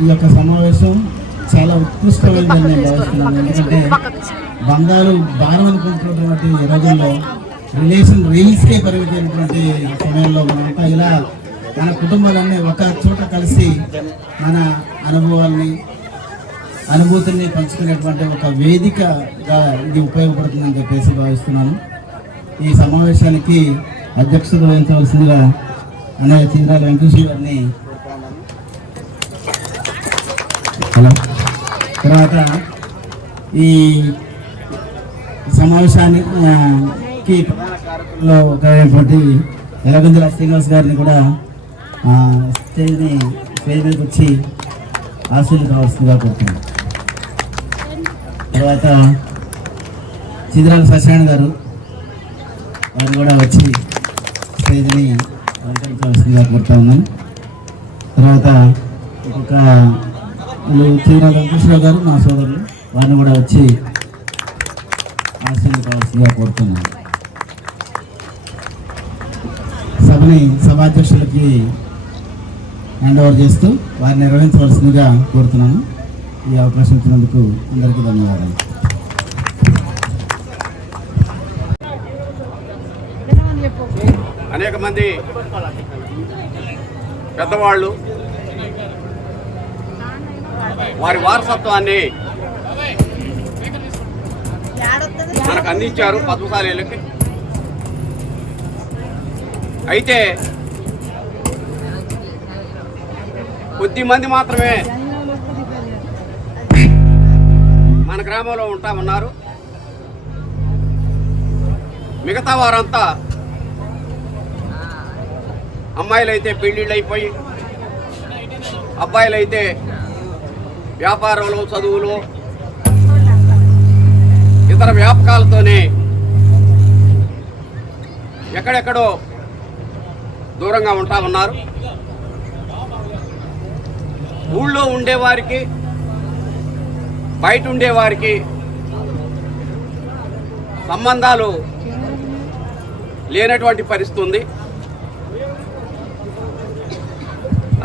ఈ యొక్క సమావేశం చాలా ఉత్కృష్టమైందని నేను భావిస్తున్నాను. ఎందుకంటే బంధాలు భారం అనుకుంటున్నటువంటి రోజుల్లో రీల్స్కే పరిమితమైనటువంటి సమయంలో మనంతా ఇలా మన కుటుంబాలన్నీ ఒక చోట కలిసి మన అనుభూతిని పంచుకునేటువంటి ఒక వేదికగా ఇది ఉపయోగపడుతుందని చెప్పేసి భావిస్తున్నాను. ఈ సమావేశానికి అధ్యక్షత వహించవలసిందిగా అన్నయ్య చీరాల వెంకటేశ్వర గారిని. తర్వాత ఈ సమావేశానికి ప్రధాన కారకుల్లో ఒకటి ఎలగందుల శ్రీనివాస్ గారిని కూడా స్టేజ్ మీదకి వచ్చి ఆశీర్లు కావాల్సిందిగా కోరుతున్నాను. తర్వాత చిద్రాల సత్యనారాయణ గారు వారు కూడా వచ్చి స్టేజ్ని అలంకరించవలసిందిగా కోరుతా ఉన్నాను. తర్వాత ఒక చిద్రాల వెంకటేశ్వరరావు గారు మా సోదరులు వారిని కూడా వచ్చి ఆశీర్లు కావాల్సిందిగా కోరుతున్నాను. సభాధ్యక్షులకి హ్యాండ్ ఓవర్ చేస్తూ వారిని నిర్వహించవలసిందిగా కోరుతున్నాను. ఈ అవకాశం ఇచ్చినందుకు అందరికీ ధన్యవాదాలు. అనేక మంది పెద్దవాళ్ళు వారి వారసత్వాన్ని మనకు అందించారు పద్మశాలీలకి. అయితే కొద్ది మంది మాత్రమే మన గ్రామంలో ఉంటామన్నారు. మిగతా వారంతా అమ్మాయిలైతే పెళ్ళిళ్ళు అయిపోయి, అబ్బాయిలైతే వ్యాపారంలో, చదువులో, ఇతర వ్యాపకాలతోనే ఎక్కడెక్కడో దూరంగా ఉంటామన్నారు. ఊళ్ళో ఉండేవారికి, బయట ఉండేవారికి సంబంధాలు లేనటువంటి పరిస్థితి ఉంది.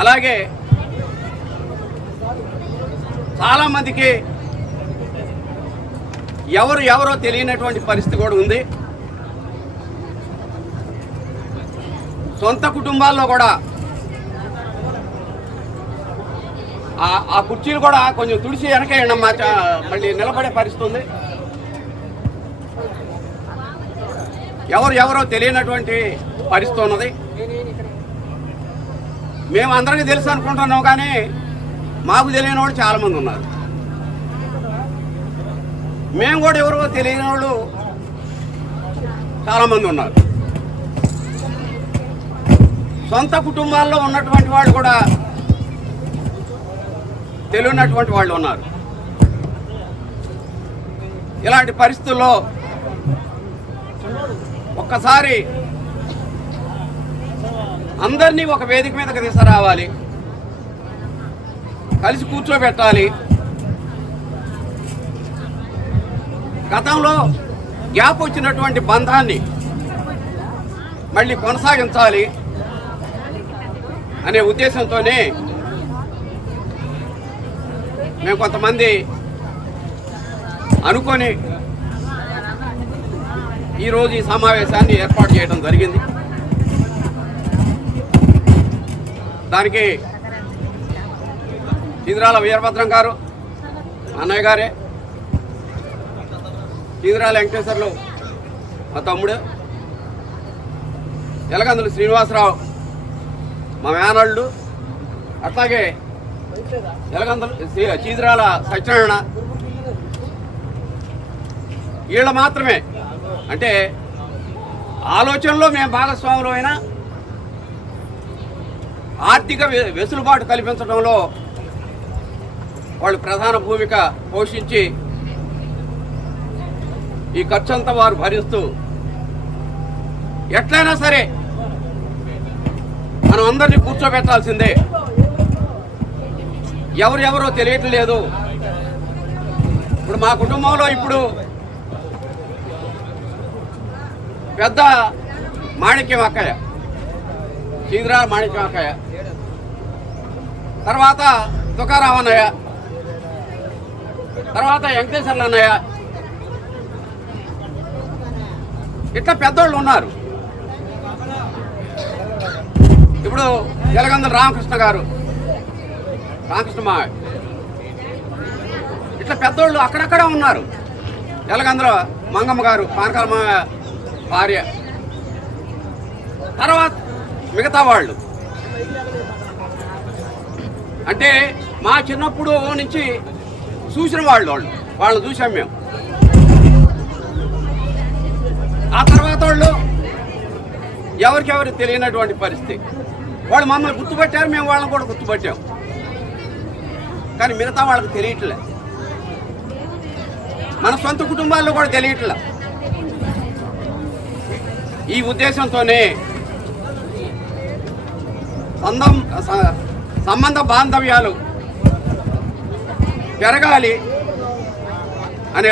అలాగే చాలామందికి ఎవరో తెలియనటువంటి పరిస్థితి కూడా ఉంది. సొంత కుటుంబాల్లో కూడా ఆ కుర్చీలు కూడా కొంచెం తుడిచి వెనకేయండమ్మా, మళ్ళీ నిలబడే పరిస్థితి ఉంది. ఎవరో తెలియనటువంటి పరిస్థితి ఉన్నది. మేము అందరికీ తెలుసు అనుకుంటున్నాం, కానీ మాకు తెలియని వాళ్ళు చాలామంది ఉన్నారు. మేము కూడా ఎవరో తెలియని వాళ్ళు చాలామంది ఉన్నారు. సొంత కుటుంబాల్లో ఉన్నటువంటి వాళ్ళు కూడా తెలియనటువంటి వాళ్ళు ఉన్నారు. ఇలాంటి పరిస్థితుల్లో ఒక్కసారి అందరినీ ఒక వేదిక మీదకి తీసుకురావాలి, కలిసి కూర్చోబెట్టాలి. గతంలో గ్యాప్ వచ్చినటువంటి బంధాన్ని మళ్ళీ కొనసాగించాలి అనే ఉద్దేశంతోనే మేము కొంతమంది అనుకొని ఈరోజు ఈ సమావేశాన్ని ఏర్పాటు చేయడం జరిగింది. దానికి చీద్రాల వీరభద్రం గారు అన్నయ్య గారే, చీద్రాల వెంకటేశ్వర్లు మా తమ్ముడు, ఎలగందుల శ్రీనివాసరావు మా మేనల్లుడు, అట్లాగే ఎలగందుల చీద్రాల సత్యనారాయణ, వీళ్ళ మాత్రమే అంటే ఆలోచనలో మేము భాగస్వాములు అయినా ఆర్థిక వెసులుబాటు కల్పించడంలో వాళ్ళు ప్రధాన భూమిక పోషించి ఈ ఖర్చు అంతా వారు భరిస్తూ ఎట్లయినా సరే మనం అందరినీ కూర్చోబెట్టాల్సిందే. ఎవరెవరో తెలియట్లేదు. ఇప్పుడు మా కుటుంబంలో ఇప్పుడు పెద్ద మాణిక్యం అక్కయ్య, చీద్రాల మాణిక్యం అక్కయ్య, తర్వాత తుకారాం అన్నయ్య, తర్వాత వెంకటేశ్వర్లు అన్నయ్య, ఇట్లా పెద్దోళ్ళు ఉన్నారు. ఇప్పుడు జలగందుల రామకృష్ణ గారు, రామకృష్ణ మావయ్య, ఇట్లా పెద్దోళ్ళు అక్కడక్కడ ఉన్నారు. జలగందుల మంగమ్మ గారు, పానకాల మావయ్య భార్య, తర్వాత మిగతా వాళ్ళు. అంటే మా చిన్నప్పుడు నుంచి చూసిన వాళ్ళని చూసాం మేము. ఆ తర్వాత వాళ్ళు ఎవరికెవరు తెలియనటువంటి పరిస్థితి. వాళ్ళు మమ్మల్ని గుర్తుపట్టారు, మేము వాళ్ళని కూడా గుర్తుపట్టాం. కానీ మిగతా వాళ్ళకి తెలియట్లే, మన సొంత కుటుంబాల్లో కూడా తెలియట్లే. ఈ ఉద్దేశంతోనే సంబంధ బాంధవ్యాలు పెరగాలి అనే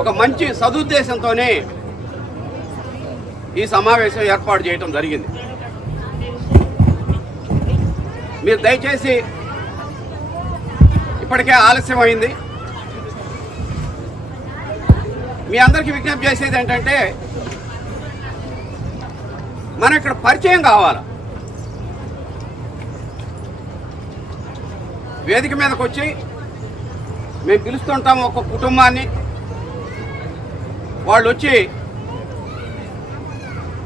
ఒక మంచి సదుద్దేశంతోనే ఈ సమావేశం ఏర్పాటు చేయడం జరిగింది. మీరు దయచేసి, ఇప్పటికే ఆలస్యమైంది, మీ అందరికీ విజ్ఞప్తి చేసేది ఏంటంటే మనం ఇక్కడ పరిచయం కావాలి. వేదిక మీదకి వచ్చి మేము పిలుస్తుంటాము ఒక కుటుంబాన్ని, వాళ్ళు వచ్చి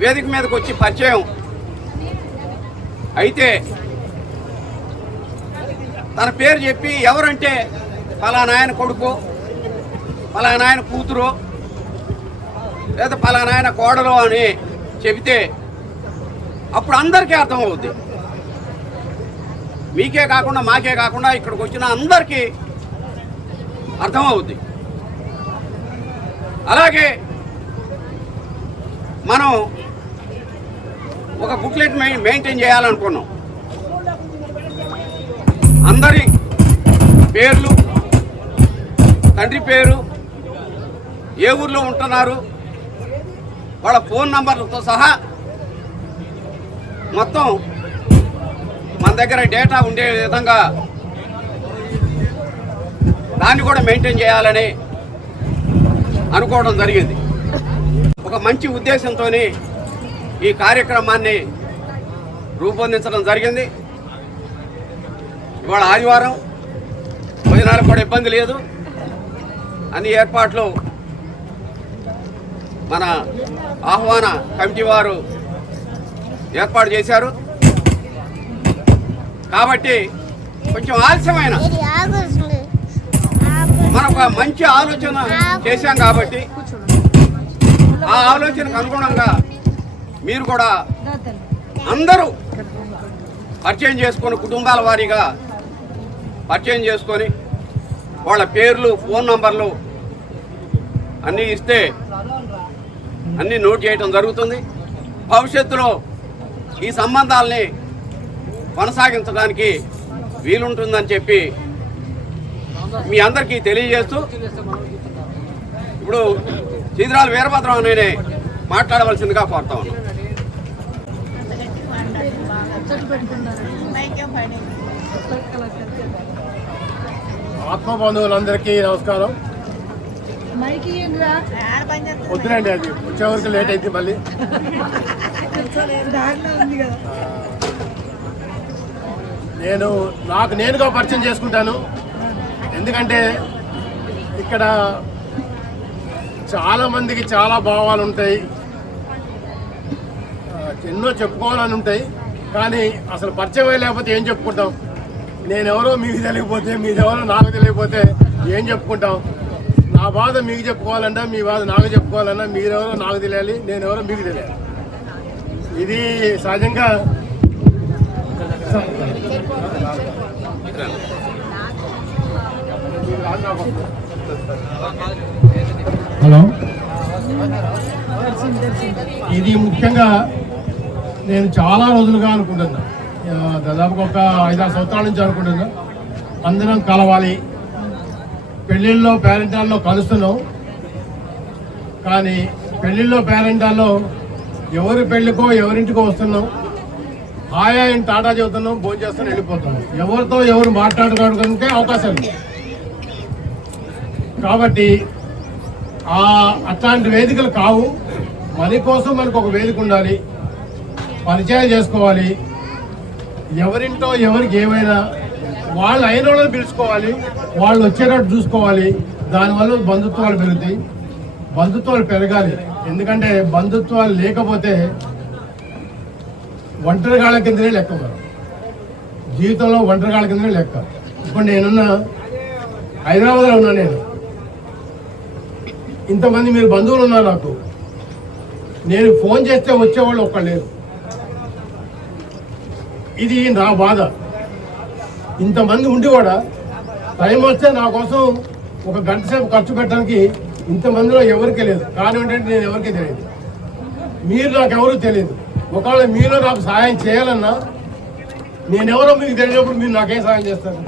వేదిక మీదకి వచ్చి పరిచయం అయితే తన పేరు చెప్పి ఎవరంటే పలానా ఆయన కొడుకు, పలానా ఆయన కూతురు, లేదా పలానా ఆయన కోడలు అని చెబితే అప్పుడు అందరికీ అర్థమవుద్ది. మీకే కాకుండా మాకే కాకుండా ఇక్కడికి వచ్చిన అందరికీ అర్థమవుద్ది. అలాగే మనం ఒక బుక్లెట్ మెయింటైన్ చేయాలనుకున్నాం. అందరి పేర్లు, తండ్రి పేరు, ఏ ఊర్లో ఉంటున్నారు, వాళ్ళ ఫోన్ నంబర్లతో సహా మొత్తం మన దగ్గర డేటా ఉండే విధంగా దాన్ని కూడా మెయింటైన్ చేయాలని అనుకోవడం జరిగింది. ఒక మంచి ఉద్దేశంతోనే ఈ కార్యక్రమాన్ని రూపొందించడం జరిగింది. ఇవాళ ఆదివారం, భోజనాలకు కూడా ఇబ్బంది లేదు. అన్ని ఏర్పాట్లు మన ఆహ్వాన కమిటీ వారు ఏర్పాటు చేశారు. కాబట్టి కొంచెం ఆలస్యమైన మనం ఒక మంచి ఆలోచన చేశాం. కాబట్టి ఆ ఆలోచనకు అనుగుణంగా మీరు కూడా అందరూ పరిచయం చేసుకొని, కుటుంబాల వారీగా పరిచయం చేసుకొని, వాళ్ళ పేర్లు, ఫోన్ నంబర్లు అన్నీ ఇస్తే అన్నీ నోట్ చేయటం జరుగుతుంది. భవిష్యత్తులో ఈ సంబంధాలని కొనసాగించడానికి వీలుంటుందని చెప్పి మీ అందరికీ తెలియజేస్తూ, ఇప్పుడు చీదిరాల వీరభద్రం నేనే మాట్లాడవలసిందిగా కోరుతా ఉన్నాను. ఆత్మబంధువులందరికీ నమస్కారం. వద్దునండి, అది వచ్చేవరకు లేట్ అయింది. మళ్ళీ నేను నాకు నేనుగా పరిచయం చేసుకుంటాను. ఎందుకంటే ఇక్కడ చాలామందికి చాలా భావాలు ఉంటాయి, ఎన్నో చెప్పుకోవాలని ఉంటాయి. కానీ అసలు పరిచయం లేకపోతే ఏం చెప్పుకుంటాం? నేనెవరో మీకు తెలియకపోతే, మీదెవరో నాకు తెలియకపోతే ఏం చెప్పుకుంటాం? నా బాధ మీకు చెప్పుకోవాలన్నా, మీ బాధ నాకు చెప్పుకోవాలన్నా, మీరెవరో నాకు తెలియాలి, నేనెవరో మీకు తెలియాలి. ఇది సహజంగా హలో, ఇది ముఖ్యంగా నేను చాలా రోజులుగా అనుకుంటున్నా, దాదాపుగా ఒక 5-6 సంవత్సరాల నుంచి అనుకుంటున్నా. అందరం కలవాలి, పెళ్ళిళ్ళలో పేరెంటాల్లో కలుస్తున్నాం. కానీ పెళ్ళిళ్ళలో పేరెంటాల్లో ఎవరి పెళ్ళికో ఎవరింటికో వస్తున్నాం. హాయ్ ఆయన టాటా చెబుతున్నాం, భోజనం చేస్తాను, వెళ్ళిపోతున్నాం. ఎవరితో ఎవరు మాట్లాడుకోవడానికి అవకాశం లేదు. కాబట్టి అట్లాంటి వేదికలు కావు. మన కోసం మనకు ఒక వేదిక ఉండాలి, పరిచయం చేసుకోవాలి. ఎవరింటో ఎవరికి ఏమైనా వాళ్ళు అయిన వాళ్ళని పిలుచుకోవాలి, వాళ్ళు వచ్చేటట్టు చూసుకోవాలి. దానివల్ల బంధుత్వాలు పెరుగుతాయి, బంధుత్వాలు పెరగాలి. ఎందుకంటే బంధుత్వాలు లేకపోతే ఒంటరిగాళ్ళ కిందనే లెక్క. మనం జీవితంలో ఒంటరిగాళ్ళ కిందనే లెక్క. ఇప్పుడు నేనున్న హైదరాబాద్లో ఉన్నా, నేను ఇంతమంది మీరు బంధువులు ఉన్నారు నాకు. నేను ఫోన్ చేస్తే వచ్చేవాళ్ళు ఒక్కళ్ళు లేరు. ఇది నా బాధ. ఇంతమంది ఉండి కూడా టైం వస్తే నా కోసం ఒక గంట సేపు ఖర్చు పెట్టడానికి ఇంతమందిలో ఎవరికీ లేదు. కారణం ఏంటంటే నేను ఎవరికీ తెలియదు, మీరు నాకు ఎవరు తెలియదు. ఒకవేళ మీలో నాకు సహాయం చేయాలన్నా నేనెవరో మీకు తెలియనప్పుడు మీరు నాకేం సహాయం చేస్తారు?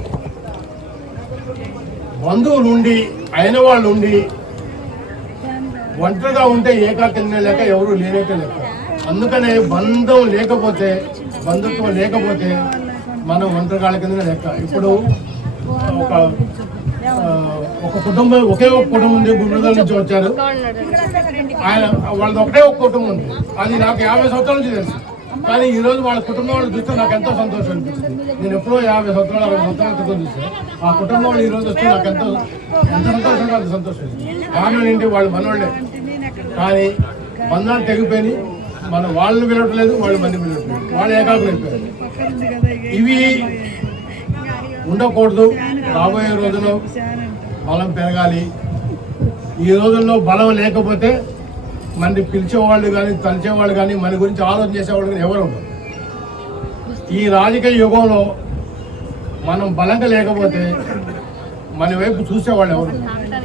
బంధువులు ఉండి అయిన వాళ్ళు ఉండి ఒంటరిగా ఉంటే ఏకాకినే లేక ఎవరు లేనట్టే లెక్క. అందుకనే బంధం లేకపోతే, బంధుత్వం లేకపోతే మనం ఒంటరిగాళ్ళ కింద లెక్క. ఇప్పుడు ఒక కుటుంబం, ఒకే ఒక కుటుంబం ఉంది, గుండ్రదల నుంచి వచ్చారు. ఆయన వాళ్ళది ఒకటే ఒక కుటుంబం ఉంది. అది నాకు 50 సంవత్సరాల నుంచి తెలుసు. కానీ ఈ రోజు వాళ్ళ కుటుంబం వాళ్ళు చూస్తే నాకు ఎంతో సంతోషం అనిపిస్తుంది. నేను ఎప్పుడో 50 సంవత్సరాలు 60 సంవత్సరాల క్రితం చూసాను. ఆ కుటుంబం వాళ్ళు ఈ రోజు వస్తే నాకు ఎంత సంతోషంగా అంత సంతోషం. కారణం ఏంటి? వాళ్ళు మనోళ్ళే. కానీ బంధాలు తెగిపోయి మనం వాళ్ళని పిలవట్లేదు, వాళ్ళు మంది పిలవట్లేదు, వాళ్ళు ఏకాకులు అయిపోయారు. ఇవి ఉండకూడదు. రాబోయే రోజుల్లో బలం పెరగాలి. ఈ రోజుల్లో బలం లేకపోతే మనని పిలిచేవాళ్ళు కానీ తలిచేవాళ్ళు కానీ మన గురించి ఆలోచన చేసేవాళ్ళు కానీ ఎవరు ఉండరు. ఈ రాజకీయ యుగంలో మనం బలంగా లేకపోతే మన వైపు చూసేవాళ్ళు ఎవరు,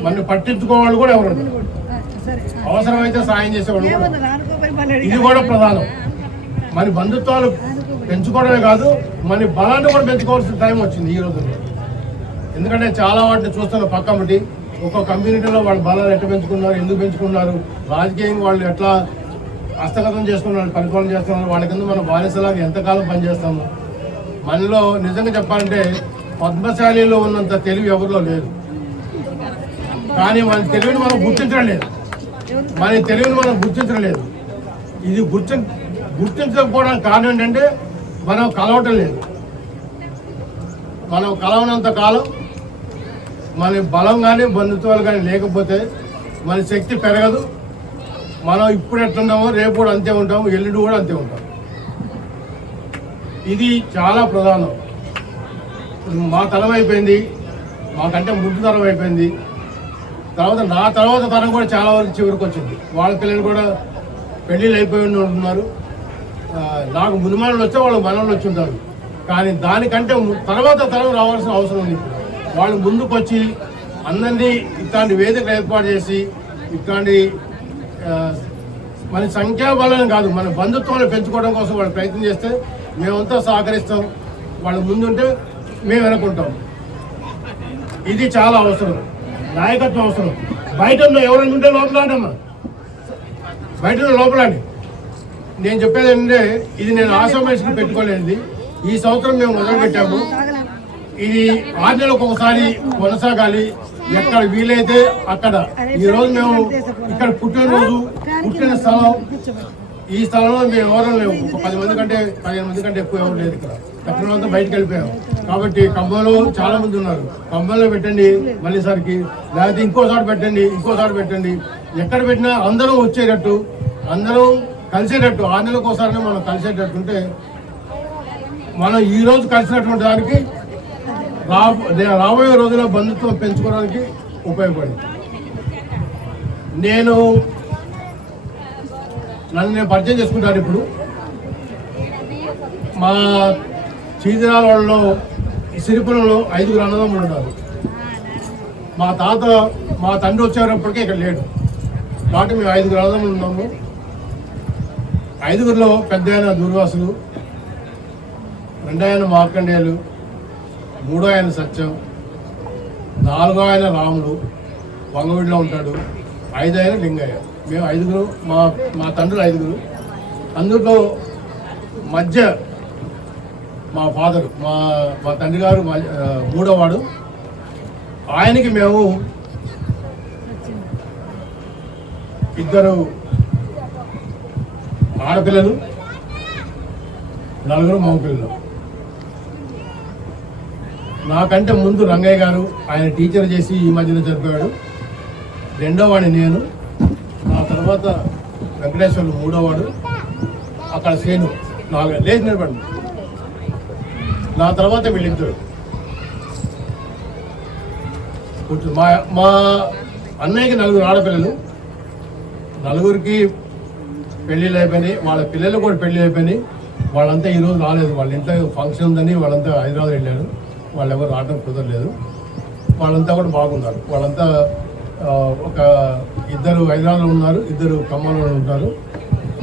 మనని పట్టించుకోవాళ్ళు కూడా ఎవరు ఉండరు. అవసరమైతే సాయం చేసేవాళ్ళు కూడా. ఇది కూడా ప్రధానం. మన బంధుత్వాలు పెంచుకోవడమే కాదు, మన బలాన్ని కూడా పెంచుకోవాల్సిన టైం వచ్చింది ఈ రోజుల్లో. ఎందుకంటే చాలా వాటిని చూస్తున్న పక్కబట్టి ఒక్కొక్క కమ్యూనిటీలో వాళ్ళ బలాలు ఎట్లా పెంచుకున్నారు, ఎందుకు పెంచుకున్నారు, రాజకీయంగా వాళ్ళు ఎట్లా హస్తగతం చేసుకున్నారు, పరిపాలన చేస్తున్నారు, వాళ్ళ కింద మనం బానిసలాగా ఎంతకాలం పనిచేస్తాము. మనలో నిజంగా చెప్పాలంటే పద్మశాలిలో ఉన్నంత తెలివి ఎవరిలో లేదు. కానీ మన తెలివిని మనం గుర్తించడం లేదు, ఇది గుర్తించకపోవడానికి కారణం ఏంటంటే మనం కలవటం లేదు. మనం కలవనంత కాలం మన బలం కానీ బంధుత్వాలు కానీ లేకపోతే మన శక్తి పెరగదు. మనం ఇప్పుడు ఎట్లున్నామో రేపు కూడా అంతే ఉంటాము, ఎల్లుండి కూడా అంతే ఉంటాం. ఇది చాలా ప్రధానం. మా తరం అయిపోయింది, మాకంటే ముందు తరం అయిపోయింది. నా తర్వాత తరం కూడా చాలా వరకు చివరికి వచ్చింది. వాళ్ళ పిల్లలు కూడా పెళ్ళిళ్ళు అయిపోయి ఉంటున్నారు. నాకు మునిమానులు వస్తే వాళ్ళు మనలు వచ్చి ఉంటారు. కానీ దానికంటే తర్వాత తరం రావాల్సిన అవసరం ఉంది. వాళ్ళు ముందుకు వచ్చి అందరినీ ఇట్లాంటి వేదికలు ఏర్పాటు చేసి ఇట్లాంటి మన సంఖ్యాబలం కాదు, మన బంధుత్వాన్ని పెంచుకోవడం కోసం వాళ్ళు ప్రయత్నం చేస్తే మేమంతా సహకరిస్తాం. వాళ్ళు ముందుంటే మేము వెనుకుంటాం. ఇది చాలా అవసరం. నాయకత్వం అవసరం. బయట ఎవరైనా ఉంటే లోపలాడమ్మా, బయట లోపలాడి. నేను చెప్పేది ఏంటంటే ఇది నేను ఆశామేషకి పెట్టుకోలేదు. ఈ సంవత్సరం మేము మొదలుపెట్టాము. ఇది 6 నెలలకు ఒకసారి కొనసాగాలి. ఎక్కడ వీలైతే అక్కడ. ఈరోజు మేము ఇక్కడ పుట్టిన స్థలం, ఈ స్థలంలో మేము ఎవరం లేవు. ఒక 10 మంది కంటే 15 మంది కంటే ఎక్కువ ఎవరు లేదు. ఇక్కడ ఎక్కడంతా బయటకు వెళ్ళిపోయాం. కాబట్టి ఖమ్మంలో చాలా మంది ఉన్నారు. ఖమ్మంలో పెట్టండి మళ్ళీసారికి, లేకపోతే ఇంకోసారి పెట్టండి. ఎక్కడ పెట్టినా అందరం వచ్చేటట్టు, అందరం కలిసేటట్టు, 6 నెలలకు ఒకసారి మనం కలిసేటట్టు ఉంటే మనం ఈ రోజు కలిసినటువంటి దానికి రాబోయే రోజుల్లో బంధుత్వం పెంచుకోవడానికి ఉపయోగపడింది. నన్ను నేను పరిచయం చేసుకుంటాను. ఇప్పుడు మా చీదిరాల వాళ్ళలో సిరిపురంలో 5 అన్నదమ్ములు ఉన్నారు. మా తండ్రి వచ్చేటప్పటికే ఇక్కడ లేడు. కాబట్టి మేము 5 అన్నదమ్ములు ఉన్నాము. 5లో పెద్ద ఆయన దూర్వాసులు, 2వ ఆయన మార్కండేయులు, 3వ ఆయన సత్యం, 4వ ఆయన రాముడు వంగవీడిలో ఉంటాడు, 5వ ఆయన లింగయ్య. మేము 5 మా తండ్రులు 5. అందులో మధ్య మా ఫాదర్ మా తండ్రి గారు మూడో వాడు. ఆయనకి మేము ఇద్దరు ఆడపిల్లలు, 4 మగపిల్లలు. నాకంటే ముందు రంగయ్య గారు, ఆయన టీచర్ చేసి ఈ మధ్యన చనిపోయాడు. రెండో వాడిని నేను. నా తర్వాత వెంకటేశ్వర్లు మూడోవాడు. అక్కడ శ్రేణు 4 లేచి నిలబడి. నా తర్వాత వీళ్ళిద్దరు. మా అన్నయ్యకి 4 ఆడపిల్లలు. 4కి పెళ్ళిళ్ళు అయిపోయినాయి. వాళ్ళ పిల్లలు కూడా పెళ్ళి అయిపోయినాయి. వాళ్ళంతా ఈరోజు రాలేదు. వాళ్ళ ఇంట్లో ఫంక్షన్ ఉందని వాళ్ళంతా హైదరాబాద్ వెళ్ళారు. వాళ్ళు ఎవరు రావడం కుదరలేదు. వాళ్ళంతా కూడా బాగున్నారు. వాళ్ళంతా ఒక 2 హైదరాబాద్లో ఉన్నారు, 2 ఖమ్మంలో ఉంటారు.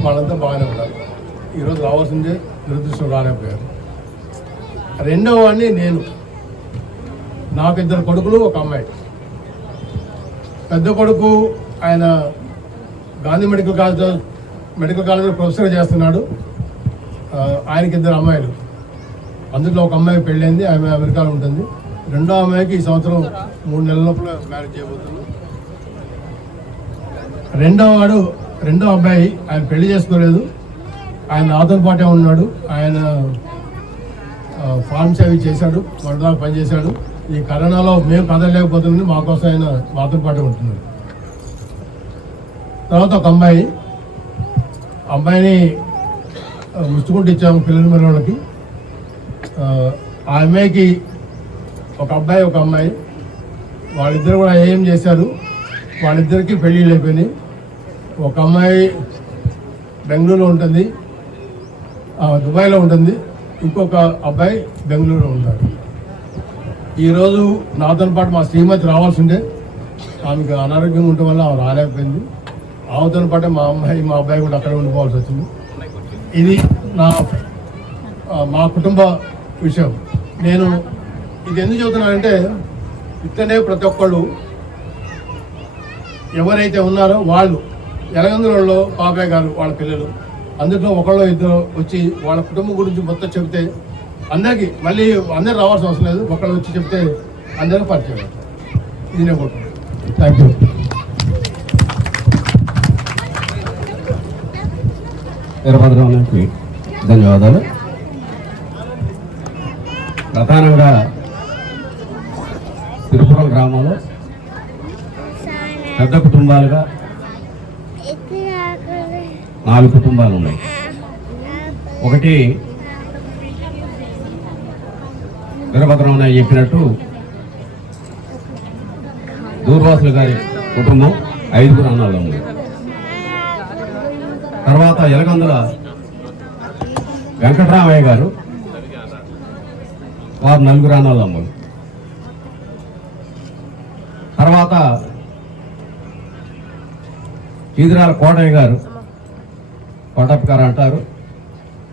వాళ్ళంతా బాగానే ఉన్నారు. ఈరోజు రావాల్సిందే, దురదృష్టం రాలేకపోయారు. రెండవ వాడిని నేను. నాకు 2 కొడుకులు, ఒక అమ్మాయి. పెద్ద కొడుకు ఆయన గాంధీ మెడికల్ కాలేజ్లో ప్రొఫెసర్ చేస్తున్నాడు. ఆయనకి 2 అమ్మాయిలు. అందులో ఒక అమ్మాయి పెళ్ళైంది, ఆమె అమెరికాలో ఉంటుంది. రెండో అమ్మాయికి ఈ సంవత్సరం 3 నెలల లోపల మ్యారేజ్ చేయబోతుంది. రెండో అబ్బాయి ఆయన పెళ్లి చేసుకోలేదు. ఆయన నాతో పాటే ఉన్నాడు. ఆయన ఫార్మ్స్ అవి చేశాడు, వంటదాకా పనిచేశాడు. ఈ కరోనాలో మేము కదలలేకపోతుంది, మాకోసం ఆయన మాతో పాటే ఉంటున్నాడు. తర్వాత ఒక అమ్మాయిని ముచ్చుకుంటూ ఇచ్చాము పిల్లల మీద వాళ్ళకి. ఆ అమ్మాయికి ఒక అబ్బాయి, ఒక అమ్మాయి. వాళ్ళిద్దరు కూడా ఏం చేశారు, వాళ్ళిద్దరికీ పెళ్ళిళ్ళు అయిపోయినాయి. ఒక అమ్మాయి బెంగళూరులో ఉంటుంది, దుబాయ్లో ఉంటుంది. ఇంకొక అబ్బాయి బెంగళూరులో ఉంటాడు. ఈరోజు నాతో పాటు మా శ్రీమతి రావాల్సి ఉండే, ఆమెకు అనారోగ్యంగా ఉండటం వల్ల ఆమె రాలేకపోయింది. ఆమెతో పాటే మా అమ్మాయి, మా అబ్బాయి కూడా అక్కడే ఉండిపోవాల్సి వచ్చింది. ఇది మా కుటుంబ విషయం. నేను ఇది ఎందుకు చెబుతున్నానంటే, ఇక్కడనే ప్రతి ఒక్కళ్ళు ఎవరైతే ఉన్నారో వాళ్ళు ఎలగందులలో పాపయ్య గారు వాళ్ళ పిల్లలు, అందులో ఒకళ్ళు 2 వచ్చి వాళ్ళ కుటుంబం గురించి మొత్తం చెప్తే అందరికీ, మళ్ళీ అందరూ రావాల్సిన అవసరం లేదు, ఒకళ్ళు వచ్చి చెప్తే అందరూ పరిచయం అవుతారు. ఇది నేను కోరుకుంటున్నాను. Thank you. వీరభద్రరావుకి ధన్యవాదాలు. ప్రధానంగా తిరుపురం గ్రామంలో పెద్ద కుటుంబాలుగా 4 కుటుంబాలు ఉన్నాయి. ఒకటి వీరభద్రరావు చెప్పినట్టు దూర్వాసులు గారి కుటుంబం 5 అన్నాలు ఉంది. తర్వాత ఎలగందుల వెంకటరామయ్య గారు, వారు 4 అన్నాలు అమ్మలు. తర్వాత ఈదిరాల కోటయ్య గారు, కోటప్ప గారు అంటారు,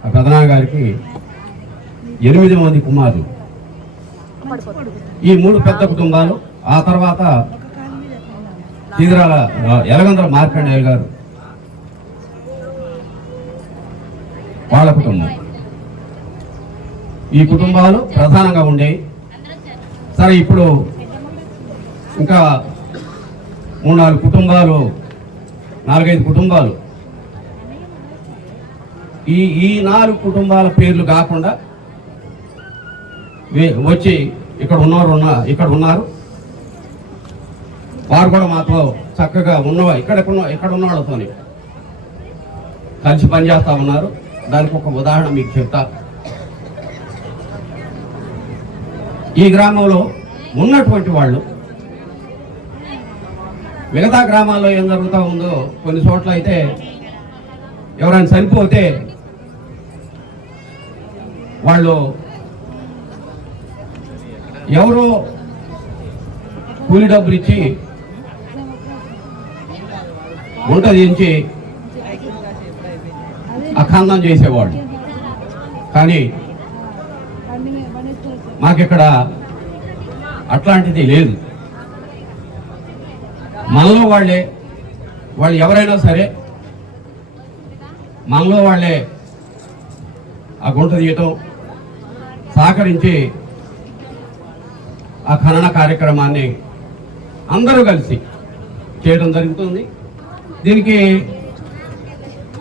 ఆ పెదనా గారికి 8 మంది కుమారులు. ఈ 3 పెద్ద కుటుంబాలు. ఆ తర్వాత ఈదిరాల ఎలగందుల మార్కండేయ గారు, వాళ్ళ కుటుంబం. ఈ కుటుంబాలు ప్రధానంగా ఉండేవి. సరే, ఇప్పుడు ఇంకా 3-4 కుటుంబాలు, 4-5 కుటుంబాలు. ఈ 4 కుటుంబాల పేర్లు కాకుండా వచ్చి ఇక్కడ ఉన్నారు. వారు కూడా మాతో చక్కగా ఇక్కడ ఉన్న వాళ్ళతో కలిసి పనిచేస్తా ఉన్నారు. దానికి ఒక ఉదాహరణ మీకు చెప్తా. ఈ గ్రామంలో ఉన్నటువంటి వాళ్ళు మిగతా గ్రామాల్లో ఏం జరుగుతూ ఉందో, కొన్ని చోట్ల అయితే ఎవరైనా చనిపోతే వాళ్ళు ఎవరో కూలి డబ్బులు ఇచ్చి వంట చేయించి అఖండం చేసేవాళ్ళు. కానీ మాకిక్కడ అట్లాంటిది లేదు. మనలో వాళ్ళు ఎవరైనా సరే మనలో వాళ్ళే ఆ గుంట తీయటం, సహకరించి ఆ ఖనన కార్యక్రమాన్ని అందరూ కలిసి చేయడం జరుగుతుంది. దీనికి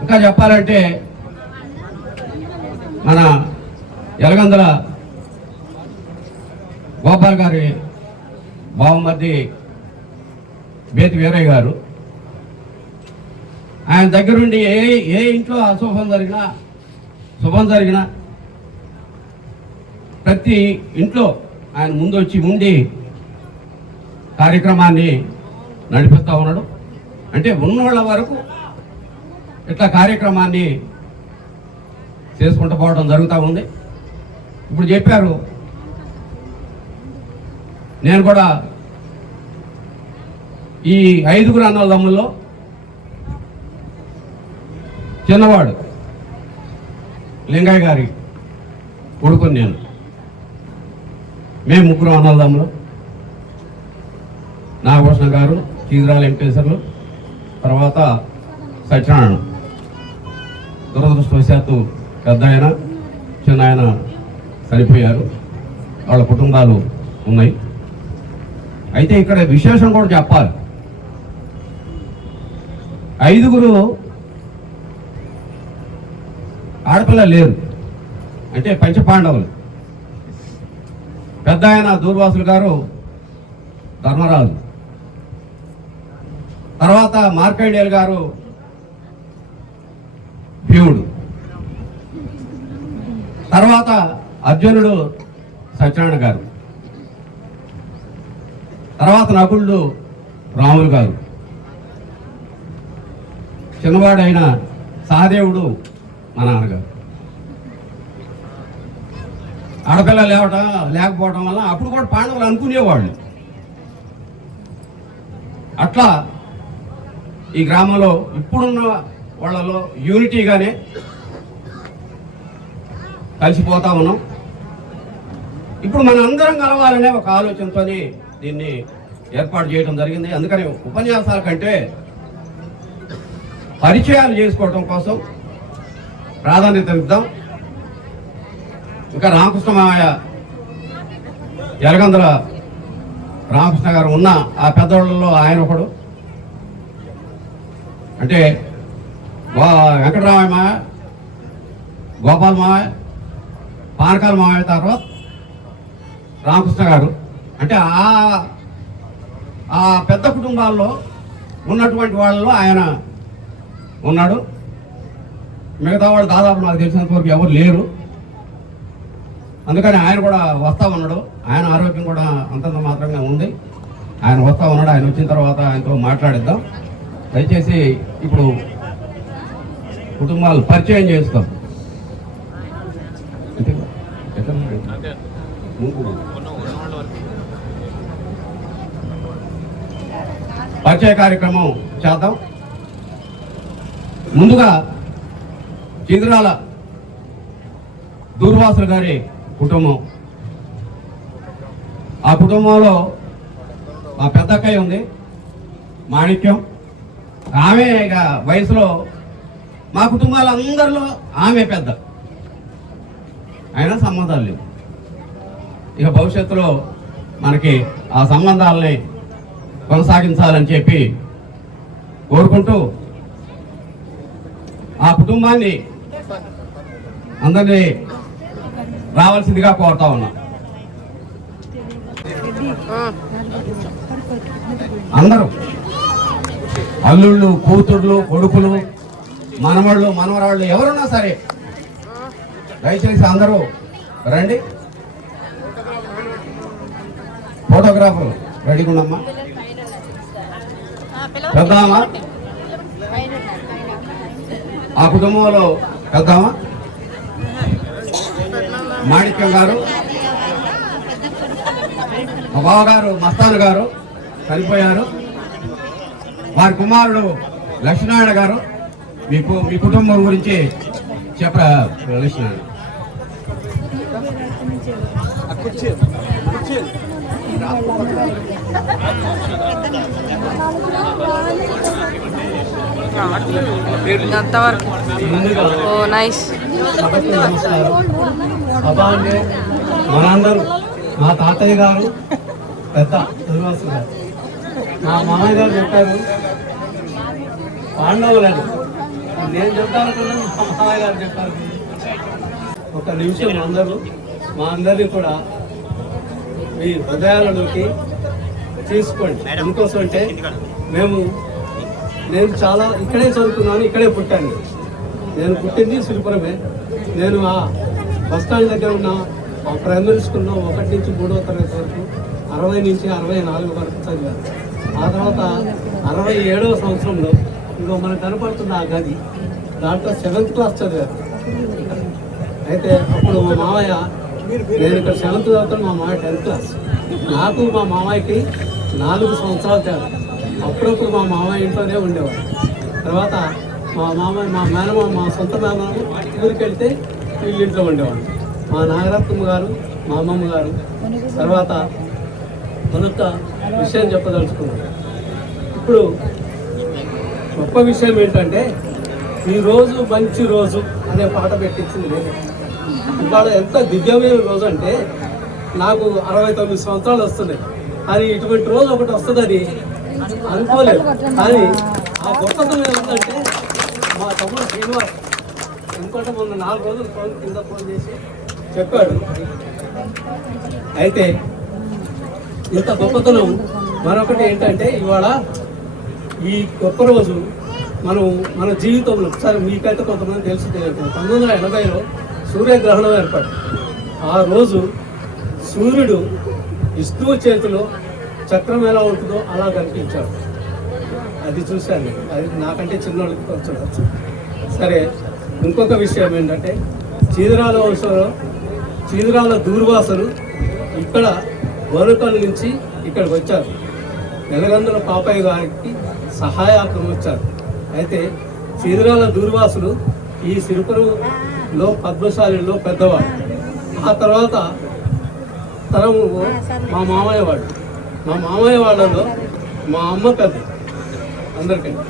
ఇంకా చెప్పాలంటే మన ఎలగందల గోపాల్ గారి బావమర్ది బేతి వీరయ్య గారు, ఆయన దగ్గరుండి ఏ ఇంట్లో అశుభం జరిగినా శుభం జరిగినా ప్రతి ఇంట్లో ఆయన ముందు వచ్చి ఉండి కార్యక్రమాన్ని నడిపిస్తూ ఉన్నాడు. అంటే ఉన్నోళ్ళ వరకు ఇట్లా కార్యక్రమాన్ని చేసుకుంటూ పోవడం జరుగుతూ ఉంది. ఇప్పుడు చెప్పారు, నేను కూడా ఈ 5 అన్నదమ్ముల్లో చిన్నవాడు లింగయ్య గారి కొడుకుని నేను. మేము 3 అన్నదమ్ములు, నాగభూషణ గారు, చీజరాల వెంకటేశ్వర్లు, తర్వాత సత్యనారాయణ. దురదృష్టవశాత్తు పెద్ద ఆయన చిన్న ఆయన చనిపోయారు, వాళ్ళ కుటుంబాలు ఉన్నాయి. అయితే ఇక్కడ విశేషం కూడా చెప్పాలి. 5 ఆడపిల్లలు లేరు, అంటే పంచపాండవులు. పెద్ద ఆయన దూర్వాసులు గారు ధర్మరాజు, తర్వాత మార్కండేయులు గారు భీముడు, తర్వాత అర్జునుడు సత్యనారాయణ గారు, తర్వాత నకులుడు రాములు గారు, చిన్నవాడైన సహదేవుడు మా నాన్నగారు. ఆడపిల్ల లేకపోవడం వల్ల అప్పుడు కూడా పాండవులు అనుకునేవాళ్ళు. అట్లా ఈ గ్రామంలో ఇప్పుడున్న వాళ్ళలో యూనిటీగానే కలిసిపోతా ఉన్నాం. ఇప్పుడు మన అందరం కలవాలనే ఒక ఆలోచనతో దీన్ని ఏర్పాటు చేయడం జరిగింది. అందుకని ఉపన్యాసాల కంటే పరిచయాలు చేసుకోవడం కోసం ప్రాధాన్యత ఇద్దాం. ఇంకా రామకృష్ణ మామయ్య ఎలగందల రామకృష్ణ గారు ఉన్న ఆ పెద్దవాళ్ళలో ఆయన ఒకడు. అంటే వెంకటరామయ్య మామయ్య, గోపాల్ మామయ్య, పానకాల మామయ్య, తర్వాత రామకృష్ణ గారు. అంటే ఆ పెద్ద కుటుంబాల్లో ఉన్నటువంటి వాళ్ళలో ఆయన ఉన్నాడు. మిగతా వాళ్ళు దాదాపు నాకు తెలిసినంత వరకు ఎవరు లేరు. అందుకని ఆయన కూడా వస్తా ఉన్నాడు. ఆయన ఆరోగ్యం కూడా అంతంత మాత్రంగా ఉంది. ఆయన వస్తా ఉన్నాడు. ఆయన వచ్చిన తర్వాత ఆయనతో మాట్లాడిద్దాం. దయచేసి ఇప్పుడు కుటుంబాలు పరిచయం చేస్తాం. పరిచయ కార్యక్రమం చేద్దాం. ముందుగా చీజరాల దూర్వాసులు గారి కుటుంబం. ఆ కుటుంబంలో మా పెద్దక్కయ్య ఉంది, మాణిక్యం. ఆమె ఇక వయసులో మా కుటుంబాలందరిలో ఆమె పెద్ద, అయినా సంబంధాలు లేవు. ఇక భవిష్యత్తులో మనకి ఆ సంబంధాలని కొనసాగించాలని చెప్పి కోరుకుంటూ ఆ కుటుంబాన్ని అందరినీ రావాల్సిందిగా కోరుతా ఉన్నా. అందరూ అల్లుళ్ళు, కూతుర్లు, కొడుకులు, మనవళ్ళు, మనవరాళ్ళు ఎవరున్నా సరే దయచేసి అందరూ రండి. ఫోటోగ్రాఫర్ రెడీగా ఉండమ్మా. పెద్దామా ఆ కుటుంబంలో పెద్దామా మాణిక్యం గారు, మా బావగారు మస్తాన్ గారు చనిపోయారు. వారి కుమారుడు లక్ష్మీనారాయణ గారు. మీ కుటుంబం గురించి చెప్పరా లక్ష్మీనారాయణ? ఓ నైస్. మనందరూ మా తాతయ్య గారు పెద్ద శ్రీనివాసు గారు, మా మామయ్య గారు చెప్పారు పాండవులని. నేను చెప్తానుకున్నాను, మా మామయ్య గారు చెప్పారు. ఒక నిమిషం అందరూ మా అందరినీ కూడా మీ హృదయాలలోకి తీసుకోండి. ఎందుకోసం అంటే నేను చాలా ఇక్కడే చదువుకున్నాను, ఇక్కడే పుట్టాను. నేను పుట్టింది సిరిపురమే. నేను ఆ బస్టాండ్ దగ్గర ఉన్న ఆ ప్రైమరీ స్కూల్లో 1 నుంచి 3వ తరగతి వరకు 60 నుంచి 64 వరకు చదివాను. ఆ తర్వాత 67వ సంవత్సరంలో ఇంకో మనకు కనపడుతుంది ఆ గది, దాంట్లో 7th క్లాస్ చదివాను. అయితే అప్పుడు మా మామయ్య, నేను ఇక్కడ 7th చదువుతాను, మా మామయ్య 10th క్లాస్. నాకు మా మామయ్యకి 4 సంవత్సరాలు తేడా. అప్పుడప్పుడు మా మామయ్య ఇంట్లోనే ఉండేవాడు. తర్వాత మా మేనమామ, మా సొంత మేనమామ ఊరికి వెళ్తే వీళ్ళ ఇంట్లో ఉండేవాడు. మా నాగరత్నమ్మ గారు, మా అమ్మమ్మ గారు. తర్వాత మరొక విషయం చెప్పదలుచుకున్నాను. ఇప్పుడు గొప్ప విషయం ఏంటంటే, ఈరోజు మంచి రోజు అనే పాట పెట్టించింది నేను. ఇవాళ ఎంత దివ్యమైన రోజు అంటే, నాకు 69 సంవత్సరాలు వస్తున్నాయి. కానీ ఇటువంటి రోజు ఒకటి వస్తుందని అనుకోలేదు. కానీ ఆ గొప్పతనం ఏమిటంటే, మా తమ్ముడు శ్రీనివాస్ ఎందుకంటే మొన్న 4 రోజులు ఫోన్ చేసి చెప్పాడు. అయితే ఇంత గొప్పతనం మరొకటి ఏంటంటే, ఇవాళ ఈ గొప్ప రోజు మన జీవితంలో ఒకసారి మీకైతే కొంతమంది తెలుసు తెలియదు, 1980లో సూర్యగ్రహణం ఏర్పడింది. ఆ రోజు సూర్యుడు విష్ణువు చేతిలో చక్రం ఎలా ఉంటుందో అలా కనిపించాడు. అది చూశాను. అది నాకంటే చిన్నోళ్ళకి వచ్చి. సరే, ఇంకొక విషయం ఏంటంటే, చీదరాల వంశంలో చీదరాల దూర్వాసులు ఇక్కడ వరుకల్ నుంచి ఇక్కడికి వచ్చారు. నెలగందుల పాపయ్య గారికి సహాయార్థం వచ్చారు. అయితే చీదరాల దూర్వాసులు ఈ సిరిపురంలో పద్మశాలిలో పెద్దవాడు. ఆ తర్వాత తరము మా మామయ్య వాడు. మా మామయ్య వాళ్ళలో మా అమ్మ పెద్ద అందరికంటే.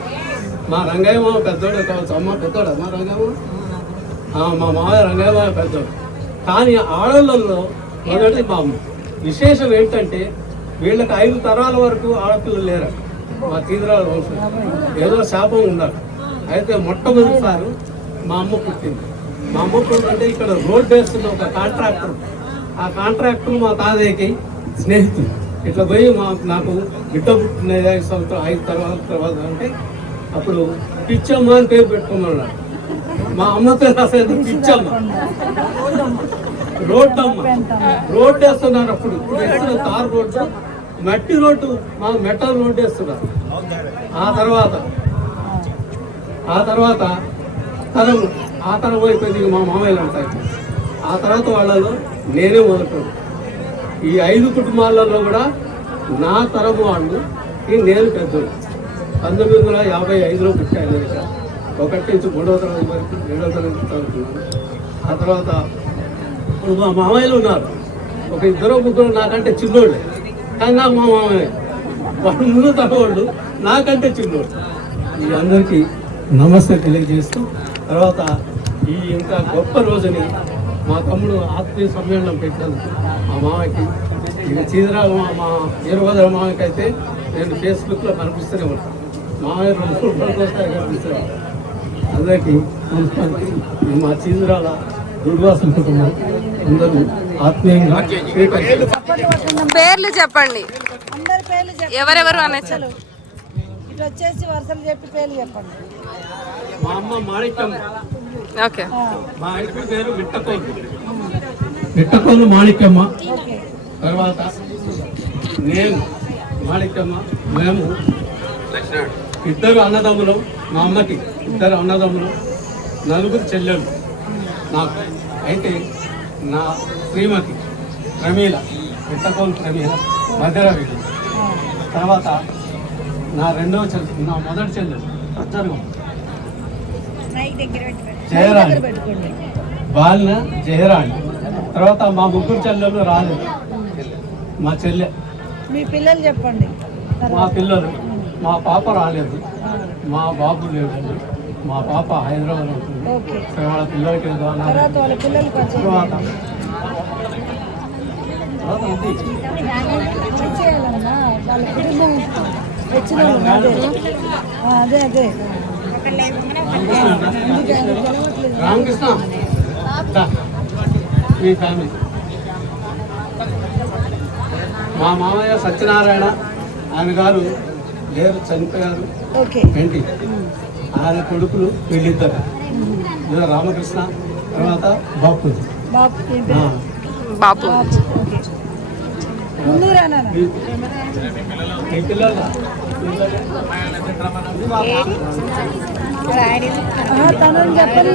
మా రంగయ్య మామ పెద్దోడే కావచ్చు, అమ్మ పెద్దోడా మా రంగయ్య, మా మామయ్య రంగయ్య మామ పెద్దోడు. కానీ ఆడళ్ళల్లో మొదటి మా అమ్మ. విశేషం ఏంటంటే, వీళ్ళకి 5 తరాల వరకు ఆడపిల్లలు లేరు. మా తీవ్రాల వంశం ఏదో శాపం ఉన్నారు. అయితే మొట్టమొదటిసారి మా అమ్మ పుట్టింది. మా అమ్మ పుట్టిందంటే ఇక్కడ రోడ్ వేస్తున్న ఒక కాంట్రాక్టర్. ఆ కాంట్రాక్టర్ మా తాతయ్యకి స్నేహితుడు. ఇట్లా పోయి నాకు బిడ్డ పుట్టిన 5 సంవత్సరాలు 5 తర్వాత అంటే అప్పుడు పిచ్చమ్మ అని పేరు పెట్టుకున్నాడు. మా అమ్మతో రాసేది పిచ్చమ్మ. రోడ్డమ్మ. రోడ్డు వేస్తున్నారు. అప్పుడు వేస్తున్న తార్ రోడ్డు, మట్టి రోడ్డు, మా మెటల్ రోడ్డు వేస్తున్నారు. ఆ తర్వాత తరం అయిపోయింది మా మామయ్యలు అంటారు. ఆ తర్వాత వాళ్ళలో నేనే మొదలు. ఈ 5 కుటుంబాలలో కూడా నా తరం వాళ్ళు నేను పెద్దలు. 1955లో పుట్టాను. ఇక్కడ 1 నుంచి 3వ తరగతి వరకు 7వ తరగతి చదువుతున్నాను. ఆ తర్వాత ఇప్పుడు మా మామయ్యలు ఉన్నారు. ఒక 2-3 నాకంటే చిన్నోళ్ళు. కానీ నాకు మా మామయ్య వాళ్ళు ముందు తరవాళ్ళు, నాకంటే చిన్నోళ్ళు. ఈ అందరికీ నమస్తే తెలియజేస్తూ, తర్వాత ఈ ఇంత గొప్ప రోజుని మా తమ్ముడు ఆత్మీయ సమ్మేళనం పెట్టినందుకు మా మామయ్యకి, ఇది చీదరాల మా ఈరవదల మామయ్యకి అయితే నేను ఫేస్బుక్లో కనిపిస్తూనే ఉంటాను. మామయ్య 2 ఫోటోలు వస్తాయి కనిపిస్తున్నాను. అందరికీ నమస్కారం. మా చీదరాల దుర్వాసుల కుటుంబం అందరూ ఆత్మీయంగా పేర్లు చెప్పండి. ఎవరెవరు అనొచ్చు. ఇట్లా వచ్చేసి వరుసలు చెప్పి పేర్లు చెప్పండి. మా అమ్మ మాణిక్యమ్మ. ఓకే. మా ఇంటి పేరు మిట్టకోలు మాణిక్యమ్మ. తర్వాత నేను మాణిక్యమ్మ. మేము 2 అన్నదమ్ములు. మా అమ్మకి 2 అన్నదమ్ములు, 4 చెల్లెళ్ళు నాకు. అయితే నా శ్రీమతి ప్రమీల, మిట్టకోలు ప్రమీల, భద్రవి. తర్వాత నా మొదటి చెల్లెలు జయరాణి, బాలిన జయరాణి. తర్వాత మా 3 చెల్లెలు రాలేదు. మా చెల్లె, మీ పిల్లలు చెప్పండి. మా పిల్లలు, మా పాప రాలేదు, మా బాబు లేడు. మా పాప హైదరాబాద్ ఉంటుంది. వాళ్ళ పిల్లలకి తర్వాత చేయాలన్నా వాళ్ళ కుటుంబం వచ్చిన వాళ్ళు అదే అదే రామకృష్ణ దా. మీ ఫ్యామిలీ మా మామయ్య సత్యనారాయణ ఆయన గారు లేరు, చనిపోయారు. ఓకే ఏంటి ఆయన కొడుకులు వీళ్ళిద్దరు, రామకృష్ణ తర్వాత బాపు. బాబు ఏం పేరు? బాపు ఓకే ముందూరానా మీ పిల్లలు తనని చెప్పని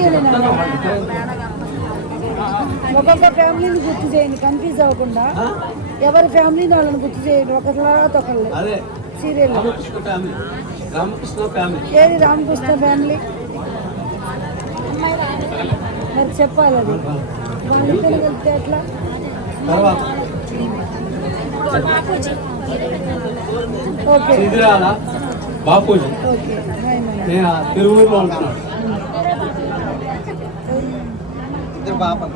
ఒక్కొక్క ఫ్యామిలీని గుర్తు చేయండి, కన్ఫ్యూజ్ అవ్వకుండా. ఎవరి ఫ్యామిలీని వాళ్ళని గుర్తు చేయండి, ఒకళ్ళ అదే serial. Ramakrishna family, Ramakrishna family. ఏది రామకృష్ణ ఫ్యామిలీ? మరి చెప్పాలి అది. వాళ్ళతో వెళ్తే ఎట్లా? తర్వాత ఓకే సిద్ధిరాల బాపూజీ. ఓకే రైమన. నేను ఆ తిరువూరులో ఉంటున్నాను. ఇద్దరు పాపలు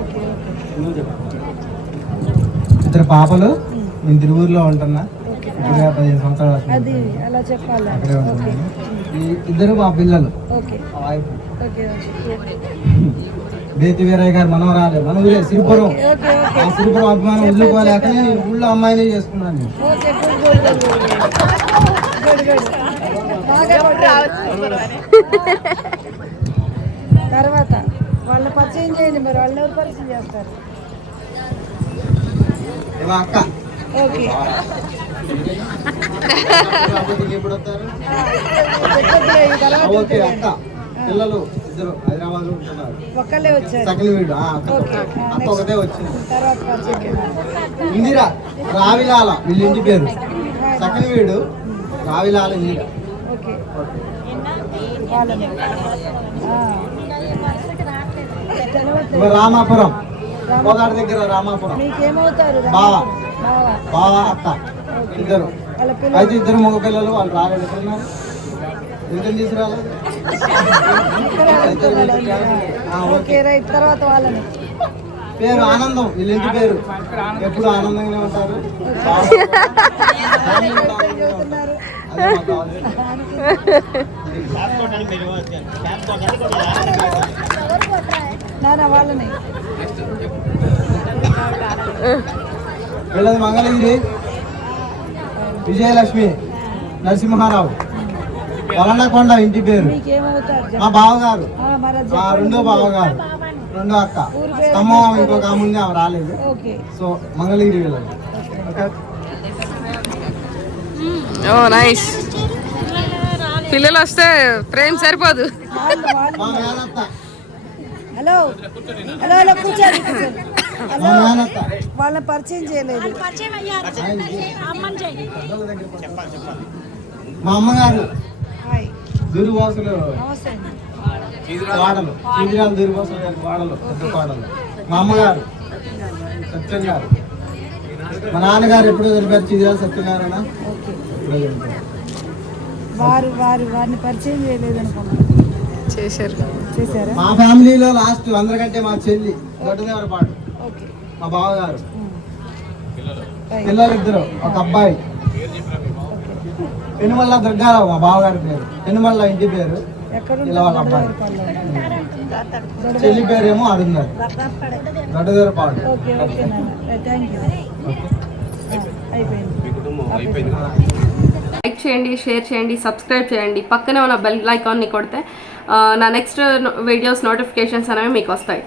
ఓకే ఓకే నువ్వు చెప్పు. ఇద్దరు పాపలు, నేను తిరువూరులో ఉంటున్నా. ఇప్పుడే 15 సంవత్సరాలు అవుతుంది. అది అలా చెప్పాలి. అక్కడే ఓకే ఉంటున్నాను. ఇద్దరు మా పిల్లలు. ఓకే మా వైఫ్ ఓకే బేతి వీరయ్య గారు మనవరాలే, మన ఊరే సిరిపురం. ఓకే ఓకే ఆ సిరిపురం అభిమానం వదులుకోలేక నేను ఊళ్ళో అమ్మాయిని చేసుకున్నాను నేను. Okay good good good good బాగా కొట్టారు. తర్వాత వాళ్ళ పరిచయం చేయండి, మరి వాళ్ళు ఎవరు పరిచయం చేస్తారు? మా అక్క ఓకే ఎప్పుడు వస్తారు? చెప్పొద్దులే, ఈ తర్వాత ఓకే అక్క పిల్లలు ఇద్దరు హైదరాబాద్ లో ఉంటున్నారు. ఒక్కళ్ళే వచ్చారు. సెకండ్ వీడు అక్క ఓకే అక్క ఒకటే వచ్చింది. తర్వాత పరిచయం. ఇందిరా రావిలాల వీళ్ళ ఇంటి పేరు. సెకండ్ వీడు రావిలాల ఇందిరా. ఓకే వాళ్ళని ఇవాళ రామాపురం, కోదాడ దగ్గర రామాపురం. మీకేమవుతారు? బావ. బావా. బావ అక్క ఇద్దరు. వాళ్ళ పిల్లలు అయితే ఇద్దరు మగ పిల్లలు, వాళ్ళు రాలేదు. ఎక్కడున్నారు? ఎందుకని తీసుకురాలేదు? Okay right. తర్వాత వాళ్ళని పేరు ఆనందం, వీళ్ళ ఇంటి పేరు. ఎప్పుడు ఆనందంగానే ఉంటారు. చెబుతున్నారు. అదే మాకు కావాలి. నాన్న వాళ్ళని వీళ్ళది మంగళగిరి, విజయలక్ష్మి నరసింహారావు. వలనకొండ ఇంటి పేరు. మీకేమవుతారు? మా బావగారు, మరి మా రెండో బావగారు, రెండో అక్క. ఖమ్మం ఇంకొక ఆమె ఉంది, ఆమె రాలేదు. ఓకే సో మంగళగిరి వీళ్ళది. ఓకే. ఓ నైస్. పిల్లలు వస్తే ప్రేమ సరిపోదు. మా మేనత్త, హలో హలో హలో కూర్చోండి కూర్చోండి. మా మేనత్త. వాళ్ళని పరిచయం చేయలేదు. మా అమ్మగారు హాయ్ దుర్వాసులు నమస్తే అండి. కోడలు, చీదిరాల దుర్వాసులు గారి కోడలు, పెద్ద కోడలు. మా అమ్మగారు సత్యం గారు. మా నాన్నగారు ఎప్పుడో చనిపోయారు, చీదిరాల సత్యనారాయణ. ఓకే ఎప్పుడో చనిపోయారు. వారిని పరిచయం చేయలేదు అనుకున్నాను. చేశారు. చేశారా? మా ఫ్యామిలీలో లాస్ట్ అందరికంటే మా చెల్లి దొడ్డదేవరపాటు, ఓకే మా బావగారు. రైట్. పిల్లలు ఇద్దరు, ఒక అబ్బాయి. పెనుమల్ల దుర్గారావు మా బావగారి పేరు. పెనుమల్ల ఇంటి పేరు. ఇలా వాళ్ళ అబ్బాయి. చెల్లి పేరేమో అడుగున్నారు, దొడ్డదేవరపాటు. ఓకే ఓకే నాన్న థ్యాంక్ యూ. అయిపోయింది. లైక్ చేయండి, షేర్ చేయండి, సబ్స్క్రైబ్ చేయండి. పక్కనే ఉన్న బెల్ ఐకాన్ని కొడితే నా నెక్స్ట్ వీడియోస్ నోటిఫికేషన్స్ అనేవి మీకు వస్తాయి.